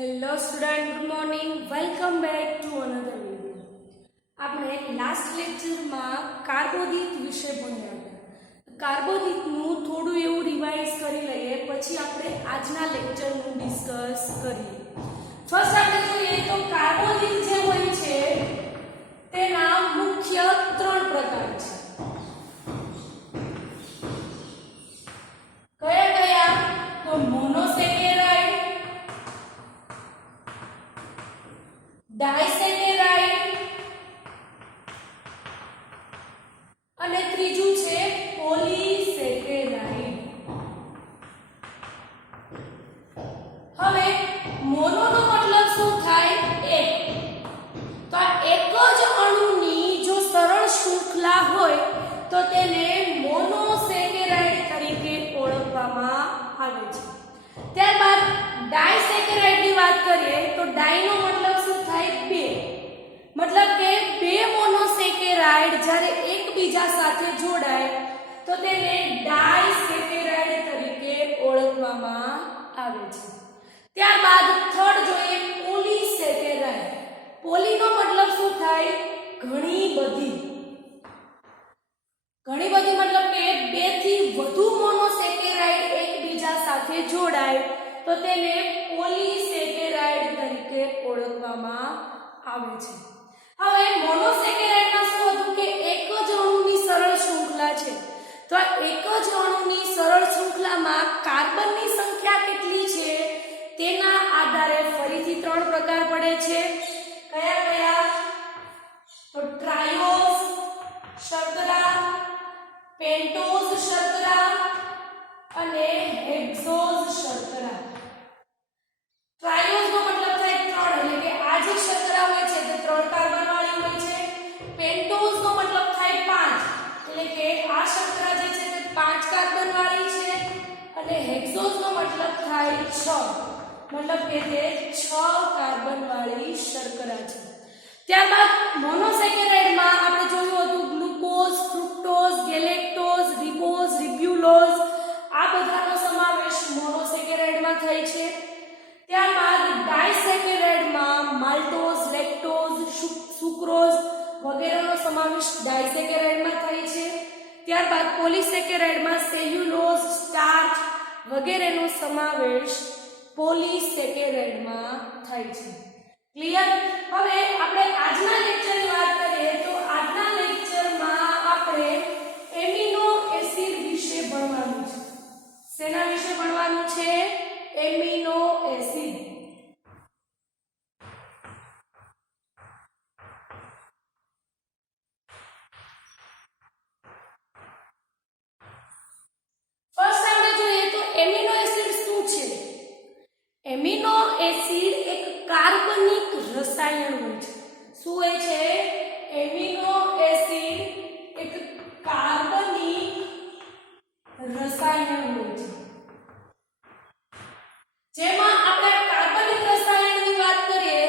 Hello student, good morning. Welcome back to another video. આપણે last લેક્ચરમાં કાર્બોદિત વિશે ભણ્યા હતા. કાર્બોદિતનું થોડું એવું રિવાઇઝ કરી લઈએ, પછી આપણે આજના લેક્ચરનું ડિસ્કસ કરીએ. ફર્સ્ટ આપણે જોઈએ તો કાર્બોદિત જે હોય છે તેના મુખ્ય 3 પ્રકાર છે. કયા કયા? તો મોનોસેકેરાઇડ, ડાયસેકેરાઇડ અને ત્રીજું છે પોલીસેકેરાઇડ. હવે મોનોનો મતલબ શું થાય? એક. તો આ એક જ અણુની જો સરળ શૃંખલા હોય તો તેને મોનોસેકેરાઇડ તરીકે ઓળખવામાં આવે છે. ત્યારબાદ ડાયસેકેરાઇડની વાત કરીએ તો ડાયનો મતલબ શું થાય? બે. મતલબ કે બે મોનોસેકેરાઇડ જ્યારે એકબીજા સાથે જોડાય તો તેને ડાયસેકેરાઇડ તરીકે ઓળખવામાં આવે છે. ત્યારબાદ થર્ડ જોઈએ પોલીસેકેરાઇડ. પોલીનો મતલબ શું થાય? ઘણી બધી. ઘણી બધી મતલબ કે બે થી વધુ મોનોસેકેરાઇડ એકબીજા સાથે જોડાય તો તેને પોલીસેકેરાઇડ તરીકે ઓળખવામાં આવે છે. હવે મોનોસેકેરાઇડમાં શું હતું કે એક જ અણુની સરળ શૃંખલા છે. તો આ એક જ અણુની સરળ શૃંખલામાં કાર્બનની સંખ્યા કેટલી છે તેના આધારે ફરીથી 3 પ્રકાર પડે છે. કયા કયા? તો ટ્રાયોસ શર્કરા, પેન્ટોઝ શર્કરા અને હેક્સોઝ શર્કરા. ટ્રાયોઝ નો મતલબ થાય 3, એટલે કે આ જે શર્કરા હોય છે તે 3 કાર્બન વાળી હોય છે. પેન્ટોઝ નો મતલબ થાય 5, એટલે કે આ શર્કરા જે છે તે 5 કાર્બન વાળી છે. અને હેક્સોઝ નો મતલબ થાય 6, મતલબ કે તે 6 કાર્બન વાળી શર્કરા છે. ત્યારબાદ મોનોસેકેરાઇડમાં આપણે જોયું હતું glucose, fructose, galactose, ribose, ribulose આ બધાનો સમાવેશ મોનોસેકેરાઇડમાં થાય છે. ત્યારબાદ ડાયસેકેરાઇડમાં માલ્ટોઝ, લેક્ટોઝ, સુક્રોઝ વગેરેનો સમાવેશ ડાયસેકેરાઇડમાં થાય છે. ત્યારબાદ પોલીસેકેરાઇડમાં સેલ્યુલોઝ, સ્ટાર્ચ વગેરેનો સમાવેશ પોલીસેકેરાઇડમાં થાય છે. ક્લિયર? હવે આપણે આજના લેક્ચરની વાત કરીએ તો આજના લેક્ચરમાં આપણે એમિનો એસિડ વિશે ભણવાનું છે. શેના વિશે ભણવાનું છે? Amino acid. ફર્સ્ટ આપણે જોઈએ તો એમિનો એસિડ શું છે? એમિનો એસિડ એક કાર્બનિક રસાયણ હોય છે. શું હોય છે? એમિનો એસિડ એક કાર્બનિક રસાયણ હોય છે. જેમાં આપણે કાર્બનિક રસાયણની વાત કરીએ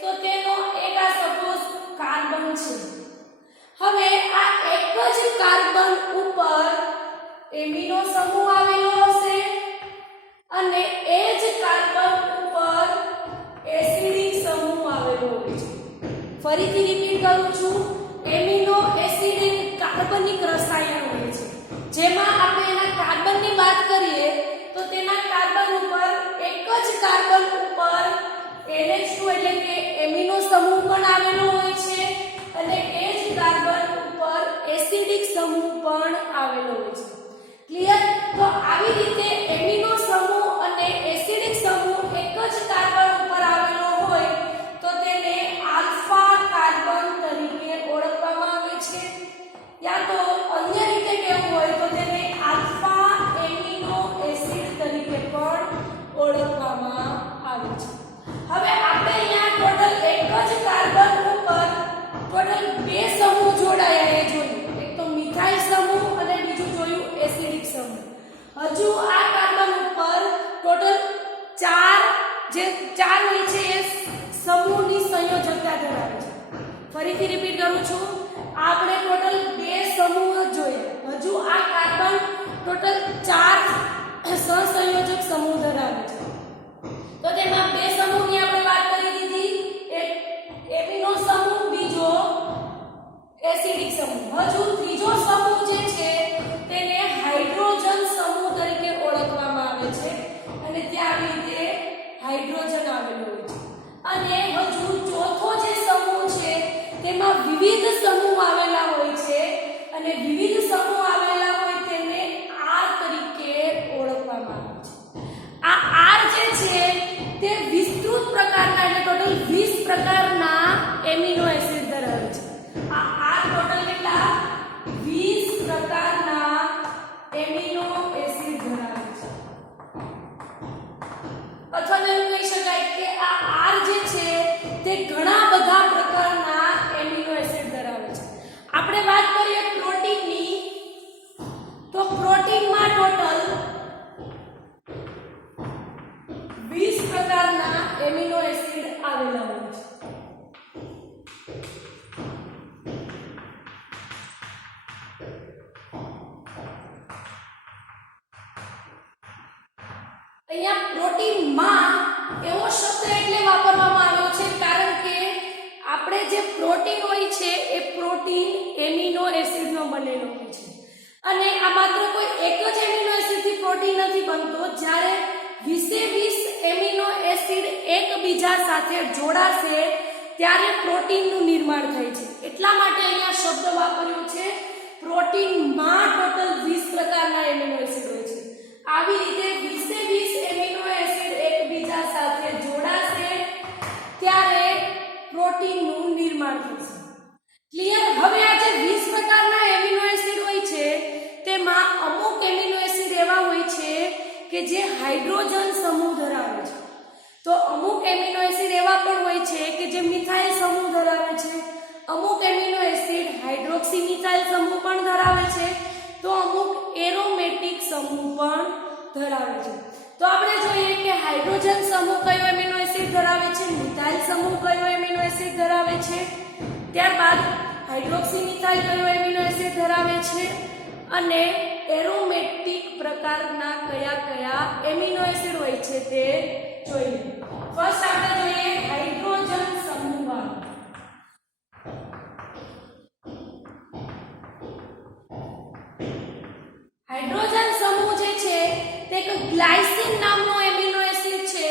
તો તેનો એક આ સપોઝ કાર્બન છે. હવે આ એક જ કાર્બન ઉપર એમિનો સમૂહ આવેલો હશે અને એ જ કાર્બન ઉપર એસિડિક સમૂહ આવેલો હોય છે. ફરીથી રિપીટ કરું છું, એમિનો એસિડ એક કાર્બનિક રસાયણ હોય છે. જેમાં આપણે એના કાર્બનની વાત કરીએ તો તેના કાર્બન ઉપર એક જ કાર્બન ઉપર NH2 એટલે કે એમિનો સમૂહ પણ આવેલો હોય છે અને એ જ કાર્બન ઉપર એસિડિક સમૂહ પણ આવેલો હોય છે. ક્લિયર? તો આવી રીતે એમિનો સમૂહ અને એસિડિક સમૂહ એક જ કાર્બન ઉપર આવેલો હોય તો તેને આલ્ફા કાર્બન તરીકે ઓળખવામાં આવે છે. યા તો અન્ય રીતે કહેવું હોય તો તેને આલ્ફા એમિનો એસિડ તરીકે પણ ઓળખવામાં આવે છે. હવે આપણે અહીંયા ટોટલ એક જ કાર્બન ઉપર ટોટલ 2 સમૂહ જોડાયા એ જોયું. એક તો મિથાઇલ સમૂહ અને બીજું જોયું એસિડિક સમૂહ. હજુ આ કાર્બન ઉપર ટોટલ 4 હોય છે એ સમૂહની સંયોજકતા ધરાવે છે. ફરીથી રિપીટ કરું છું, આપણે ટોટલ 2 સમૂહ જોયા. હજુ આ કાર્બન ટોટલ 4 સહસંયોજક સમૂહ ધરાવે છે. તો તેમાં 2 સમૂહની હજુ ત્રીજો સમૂહ જે છે તેને હાઇડ્રોજન સમૂહ તરીકે ઓળખવામાં આવે છે અને ત્યાં આવી રીતે હાઇડ્રોજન આવેલો હોય છે. અને હજુ ચોથો જે સમૂહ છે તેમાં વિવિધ સમૂહ આવેલા હોય છે અને વિવિધ સમૂહ આવેલા હોય તેને R તરીકે ઓળખવામાં આવે છે. આ R જે છે તે વિસ્તૃત પ્રકારના એટલે ટોટલ 20 પ્રકારના એમિનો એસિડ ધરાવે છે. આ R ટોટલ કેટલા 20 પ્રકારના એમિનો એસિડ ધરાવે છે. અથવા તો એમ કહી શકાય કે આ R જે છે તે ઘણા બધા પ્રકારના એમિનો એસિડ ધરાવે છે. આપણે વાત કરીએ પ્રોટીનની તો પ્રોટીનમાં ટોટલ 20 પ્રકારના એમિનો એસિડ આવેલા હોય છે. અહીંયા પ્રોટીનમાં એવો શબ્દ એટલે વાપરવામાં આવ્યો છે કારણ કે આપણે જે પ્રોટીન હોય છે એ પ્રોટીન એમિનો એસિડનો બનેલો હોય છે અને આ માત્ર કોઈ એક જ એમિનો એસિડથી પ્રોટીન નથી બનતો. જ્યારે 20 એમિનો એસિડ એકબીજા સાથે જોડાશે ત્યારે પ્રોટીનનું નિર્માણ થાય છે. એટલા માટે અહીંયા શબ્દ વાપર્યો છે પ્રોટીનમાં ટોટલ 20 પ્રકારના એમિનો એસિડ હોય છે. આવી રીતે 20 એમિનો એસિડ એકબીજા સાથે જોડાશે ત્યારે પ્રોટીનનું નિર્માણ થશે. ક્લિયર? હવે આ જે 20 પ્રકારના એમિનો એસિડ હોય છે તેમાં અમુક એમિનો એસિડ એવા હોય છે કે જે હાઇડ્રોજન સમૂહ ધરાવે છે. તો અમુક એમિનો એસિડ એવા પણ હોય છે કે જે મિથાઇલ સમૂહ ધરાવે છે. અમુક એમિનો એસિડ હાઇડ્રોક્સી મિથાઇલ સમૂહ પણ ધરાવે છે તો અમુક એરોમેટિક સમૂહ પણ ધરાવે છે. તો આપણે જોઈએ કે હાઇડ્રોજન સમૂહ કયો એમિનો એસિડ ધરાવે છે, મિથાઇલ સમૂહ કયો એમિનો એસિડ ધરાવે છે, ત્યારબાદ હાઇડ્રોક્સી મિથાઇલ કયો એમિનો એસિડ ધરાવે છે અને એરોમેટિક પ્રકારના કયા કયા એમિનો એસિડ હોય છે તે જોઈએ. ફર્સ્ટ આપણે જોઈએ હાઇડ્રોજન સમૂહ. હાઇડ્રોજન સમૂહ જે છે તે એક ગ્લાયસિન નામનો એમિનો એસિડ છે.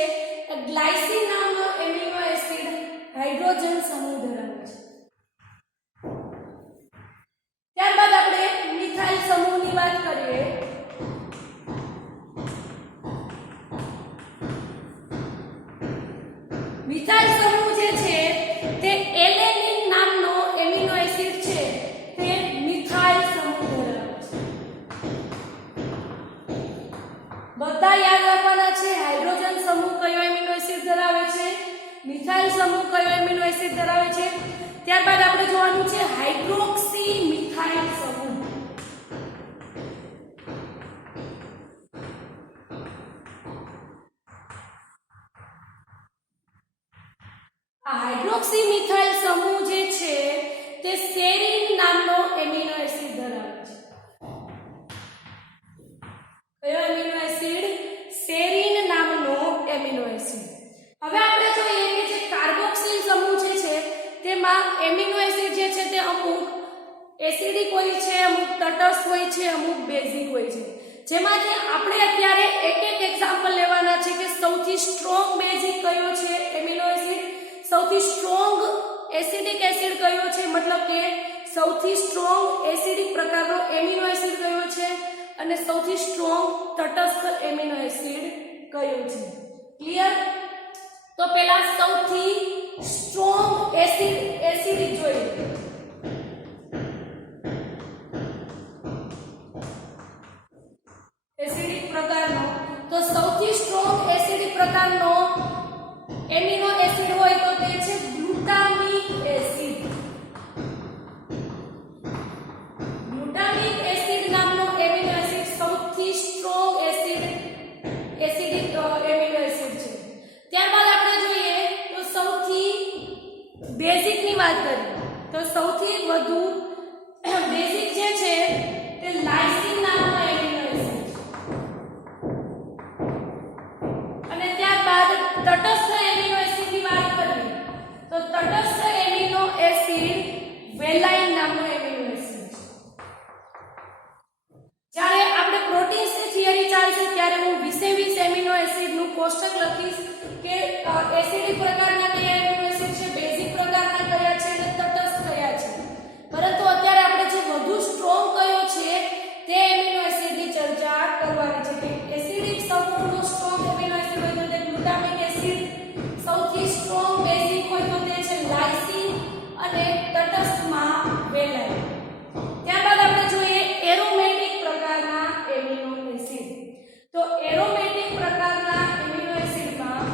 ગ્લાયસિન નામનો એમિનો એસિડ હાઇડ્રોજન સમૂહ ધરાવે છે. ત્યારબાદ આપણે મિથાઇલ સમૂહની વાત કરીએ. મિથાઇલ સમૂહ જે છે તે એલેનિન નામનો એમિનો એસિડ છે તે મિથાઇલ સમૂહ ધરાવે છે. બધા યાદ રાખવાના છે હાઇડ્રોજન સમૂહ કયો એમિનો એસિડ ધરાવે છે, મિથાઇલ સમૂહ કયો એમિનો એસિડ ધરાવે છે. ત્યારબાદ આપણે જોવાનું છે હાઇડ્રોક્સી મિથાઇલ સમૂહ. આ હાઇડ્રોક્સી મિથાઇલ સમૂહ જે છે તે સેરીન નામનો એમિનો એસિડ ધરાવે છે. કયો એમિનો એસિડ? સેરીન નામનો એમિનો એસિડ. હવે આપણે જોઈએ કે જે કાર્બોક્સિલ સમૂહ છે તેમાં એમિનો એસિડ જે છે તે અમુક એસિડિક હોય છે, અમુક તટસ્થ હોય છે, અમુક બેઝિક હોય છે. જેમાંથી આપણે અત્યારે એક એક એક્ઝામ્પલ લેવાના છે કે સૌથી સ્ટ્રોંગ બેઝિક કયો છે એમિનો એસિડ, સૌથી સ્ટ્રોંગ એસિડિક એસિડ કયો છે, મતલબ કે સૌથી સ્ટ્રોંગ એસિડિક પ્રકારનો એમિનો એસિડ કયો છે અને સૌથી સ્ટ્રોંગ તટસ્થ એમિનો એસિડ કયો છે. ક્લિયર? તો પહેલા સૌથી સ્ટ્રોંગ એસિડિક જોઈએ. એસિડિક પ્રકારનો તો સૌથી સ્ટ્રોંગ એસિડિક પ્રકારનો એમિનો એસિડ હોય તો તે છે ગ્લુટામિક એસિડ. ગ્લુટામિક એસિડ નામનો એમિનો એસિડ સૌથી સ્ટ્રોંગ એસિડિક એમિનો એસિડ છે. ત્યારબાદ આપણે જોઈએ તો સૌથી બેઝિક ની વાત કરીએ તો સૌથી વધુ બેઝિક જે છે તે લાઇસિન નામનો એમિનો એસિડ છે. અને ત્યારબાદ તટસ્થ એમિનો એસિડ ની વાત કરીએ તો તટસ્થ એમિનો એસિડ વેલાઇન નામનો એમિનો એસિડ છે. કોષ્ટક લખીશ કે એસિડિક પ્રકારના કયા એમિનો એસિડ છે, બેઝિક પ્રકારના કયા છે અને તટસ્થ કયા છે. પરંતુ અત્યારે આપણે જે વધુ સ્ટ્રોંગ કયો છે તે એમિનો એસિડની ચર્ચા કરવાની છે કે એસિડિક સમૂહનો સ્ટ્રોંગ એમિનો એસિડ હોય તો તે ગ્લુટામિક એસિડ, સૌથી સ્ટ્રોંગ બેઝિક હોય તો તે છે લાઇસિન અને તટસ્થમાં વેલાઇન. ત્યારબાદ આપણે જોઈએ એરોમેટિક પ્રકારના એમિનો એસિડ. તો એરોમેટિક પ્રકારના એમિનો એસિડમાં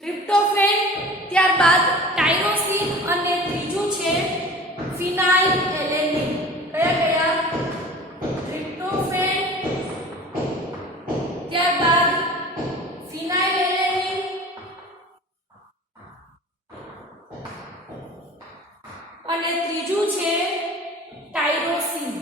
ટ્રિપ્ટોફેન, ત્યારબાદ ટાયરોસિન અને ત્રીજું છે ફિનાઇલએલેનિન. કયા ટ્રિપ્ટોફેન, ત્યારબાદ ફિનાઇલએલેનિન અને ત્રીજું છે ટાયરોસિન.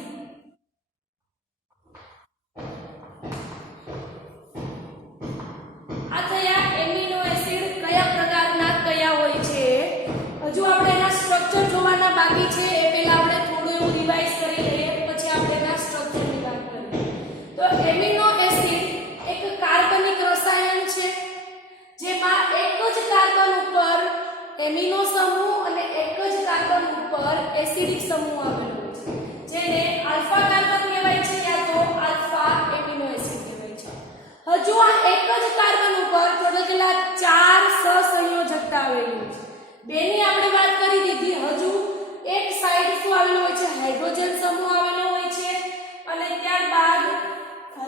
આ થયા એમિનો એસિડ કયા પ્રકારના કયા હોય છે. હજુ આપણે એના સ્ટ્રક્ચર જોવાના બાકી છે. એ પહેલા આપણે થોડું એવું રિવાઇઝ કરી લઈએ, પછી આપણે એના સ્ટ્રક્ચરની વાત કરીએ. તો એમિનો એસિડ એક કાર્બનિક રસાયણ છે જેમાં એક જ કાર્બન ઉપર એમિનો સમૂહ અને એક જ કાર્બન ઉપર એસિડિક સમૂહ આવેલો હોય છે, જેને આલ્ફા કાર્બન કહેવાય છે યા તો આલ્ફા એમિનો એસિડ કહેવાય છે. હજુ આ એક જ કાર્બન ઉપર ટોટલ 4 સહસંયોજકતા આવેલી છે. બેની આપણે વાત કરી દીધી. હજુ એક સાઈડ શું આવેલો હોય છે, હાઇડ્રોજન સમૂહ આવેલો હોય છે અને ત્યારબાદ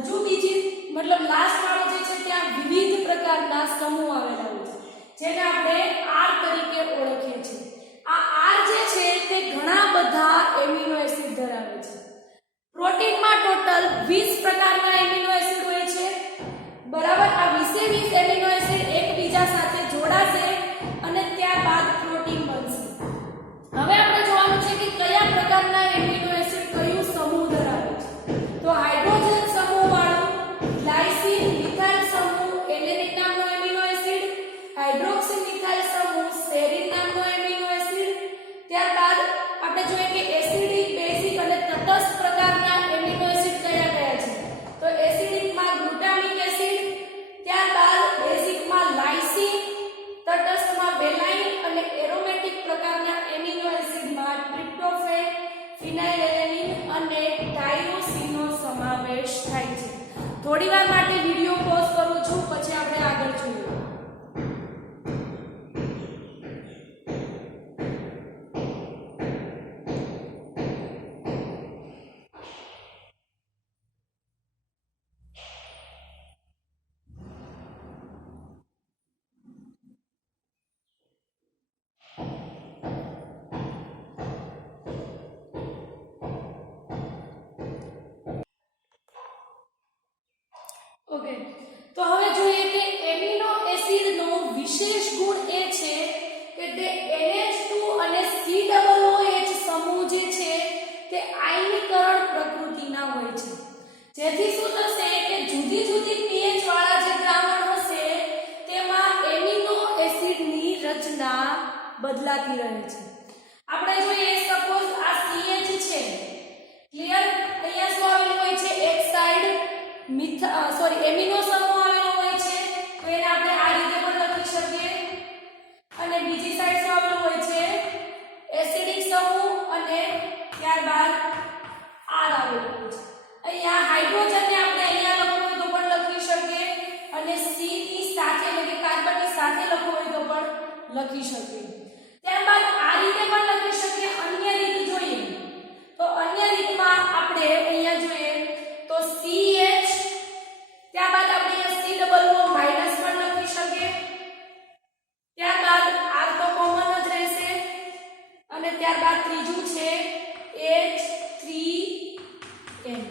હજુ બીજી મતલબ લાસ્ટ વાળો જે છે ત્યાં વિવિધ પ્રકારના સમૂહ આવેલા હોય છે જેને આપણે R તરીકે ઓળખીએ છીએ. આ R જે છે તે ઘણા બધા એમિનો એસિડ ધરાવે છે. પ્રોટીનમાં ટોટલ 20 પ્રકારના એમિનો એસિડ હોય છે. બરાબર, આ 20 એમિનો એસિડ એકબીજા સાથે જોડાશે અને ત્યારબાદ પ્રોટીન બનશે. હવે આપણે જોવાનું છે કે કયા પ્રકારના એમિનો એસિડ કયું સમૂહ ધરાવે છે. તો હાઇડ્રોજન સમૂહ વાળું ગ્લાયસિન મિથાઇલ સમૂહ એલેનિક નામનો એમિનો એસિડ, હાઇડ્રોક્સી મિથાઇલ સમૂહ સેરીન નામનો એમિનો એસિડ. ત્યારબાદ આપણે જોઈએ કે એસિડિક, બેઝિક અને તટસ્થ પ્રકારના એમિનો એસિડ કયા કયા છે. તો એસિડિકમાં ગ્લુટામિક એસિડ, ત્યારબાદ બેઝિકમાં લાઇસિન, તટસ્થમાં વેલાઇન અને એરોમેટિક પ્રકારના એમિનો એસિડમાં ટ્રિપ્ટોફેન, ફિનાઇલએલેનિન અને ટાયરોસિનનો સમાવેશ થાય છે. થોડીવાર માટે વિડિયો પોઝ કરું છું, પછી આપણે આગળ જોઈએ. ઓકે, તો હવે જોઈએ કે એમિનો એસિડનો વિશેષ ગુણ એ છે કે તે NH2 અને COOH સમૂહ જે છે તે આયનીકરણ પ્રકૃતિના હોય છે, જેથી શું થશે કે જુદી જુદી pH વાળા જે દ્રાવણ હશે તેમાં એમિનો એસિડની રચના બદલાતી રહે છે. આપણે જોઈએ સપોઝ આ CH છે, ક્લિયર. અહીંયા શું આવેલું હોય છે, એક સાઈડ એમિનો સમૂહ આવેલો હોય છે, તો એને આપણે આ રીતે પણ લખી શકીએ. અને બીજી સાઈડ શું આવેલું હોય છે, એસિડિક સમૂહ અને ત્યારબાદ R આવેલું હોય છે. અહીંયા હાઇડ્રોજનને આપણે અહીંયા લખવું હોય તો પણ લખી શકીએ અને C ની સાથે એટલે કે કાર્બનની સાથે લખવું હોય તો પણ લખી શકીએ. ત્યારબાદ આ રીતે પણ લખી શકીએ. અન્ય રીત જોઈએ તો અન્ય રીતમાં આપણે અહીંયા જોઈએ તો CH, ત્યારબાદ આપણે COO માઈનસ પણ લખી શકીએ. ત્યારબાદ R તો કોમન જ રહેશે અને ત્યારબાદ ત્રીજું છે H3N.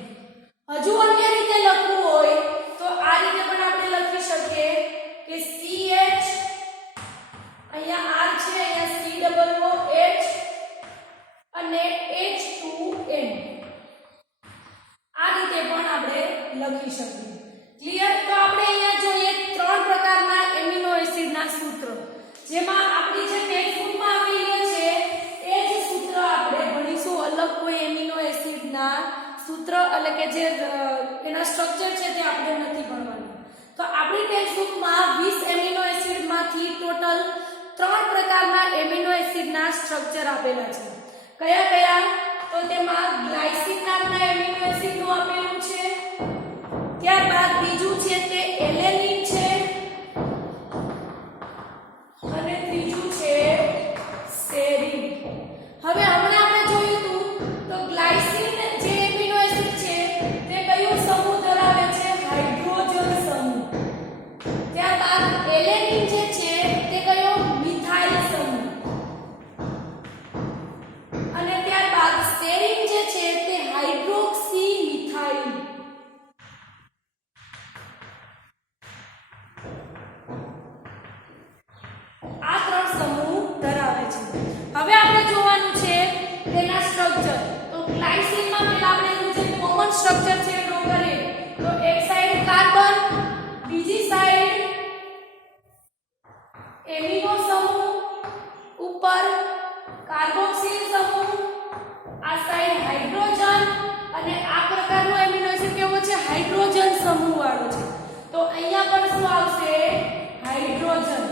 હજુ અન્ય રીતે લખવું હોય તો આ રીતે પણ આપણે લખી શકીએ કે CH, અહીંયા R છે, અહીંયા COOH અને H2N. આ રીતે પણ આપણે લખી શકીએ. ક્લિયર. તો આપણે અહીંયા જોઈએ 3 પ્રકારના એમિનો એસિડના સૂત્ર, જેમાં આપણી જે ટેક્સ્ટબુકમાં આપેલી છે એ જ સૂત્ર આપણે ભણીશું. અલગ કોઈ એમિનો એસિડના સૂત્ર એટલે કે જે એના સ્ટ્રક્ચર છે તે આપણે નથી ભણવાનું. તો આપણી ટેક્સ્ટ બુકમાં 20 એમિનો એસિડમાંથી ટોટલ 3 પ્રકારના એમિનો એસિડના સ્ટ્રક્ચર આપેલા છે. કયા કયા? તો તેમાં ગ્લાયસિન નામના એમિનો એસિડનું આપેલું છે. ત્યારબાદ બીજું છે તે એલેનિન છે અને ત્રીજું છે સેરીન. હવે હમણાં આપણે જોયું હતું તો ગ્લાયસિન જે એમિનો એસિડ છે તે કયો સમૂહ ધરાવે છે? હાઇડ્રોજન સમૂહ. ત્યારબાદ એલેનિન જે છે તે કયો? મિથાઇલ સમૂહ. અને ત્યારબાદ સેરીન જે છે તે હાઇડ્રોક્સી મિથાઇલ. આ 3 સમૂહ ધરાવે છે. હવે આપણે જોવાનું છે તેના સ્ટ્રક્ચર. તો ગ્લાયસિનમાં પહેલા આપણે જે કોમન સ્ટ્રક્ચર છે ડ્રો કરીએ. તો એક સાઈડ કાર્બન, બીજી સાઈડ એમિનો સમૂહ, ઉપર કાર્બોક્સિલ સમૂહ, આ સાઈડ હાઇડ્રોજન અને આ પ્રકારનો એમિનો એસિડ કેવો છે? હાઇડ્રોજન સમૂહ વાળો છે. તો અહીંયા પણ શું આવશે? હાઇડ્રોજન.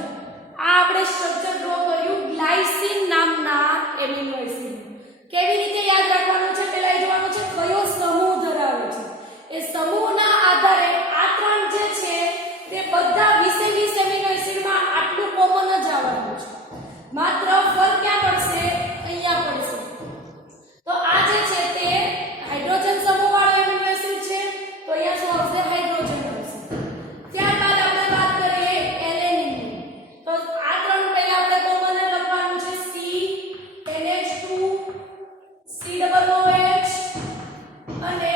આ આપણે સ્ટ્રક્ચર ડ્રો કર્યું ગ્લાયસિન નામના એમિનો એસિડ. કેવી રીતે યાદ રાખવાનું છે? પહેલા એ જોવાનું છે કયો સમૂહ ધરાવે છે. એ સમૂહના આધારે આ 3 જે છે તે બધા 20 એમિનો એસિડમાં આટલું કોમન જ આવવાનું છે. માત્ર ફરક ક્યાં પડશે? અહીંયા પડશે. તો આ જે છે તે હાઇડ્રોજન સમૂહ વાળો એમિનો એસિડ છે. તો અહીંયા શું આવશે? હાઇડ્રોજન આવશે. ત્યારબાદ આપણે વાત કરીએ એલેનિન. તો આ 3 પહેલા આપણે કોમન લખવાનું છે C NH2 COOH અને